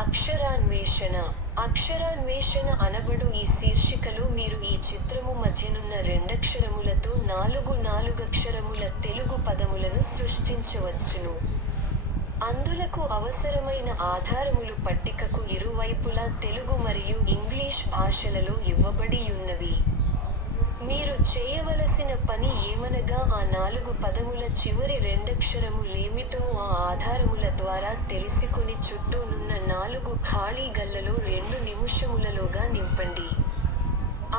అక్షరాన్వేషణ. అక్షరాన్వేషణ అనబడు ఈ శీర్షికలో మీరు ఈ చిత్రము మధ్యనున్న రెండక్షరములతో నాలుగక్షరముల తెలుగు పదములను సృష్టించవచ్చును. అందులకు అవసరమైన ఆధారములు పట్టికకు ఇరువైపులా తెలుగు మరియు ఇంగ్లీష్ భాషలలో ఇవ్వబడియున్నవి. మీరు చేయవలసిన పని ఏమనగా ఆ 4 పదముల చివరి రెండక్షరములేమిటో ఆ ఆధారముల ద్వారా తెలిసికొని చుట్టూనున్న 4 ఖాళీ గళ్లలో 2 నిముషములలోగా నింపండి.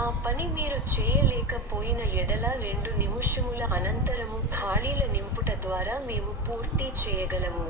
ఆ పని మీరు చేయలేకపోయిన ఎడల 2 నిముషముల అనంతరము ఖాళీల నింపుట ద్వారా మేము పూర్తి చేయగలము.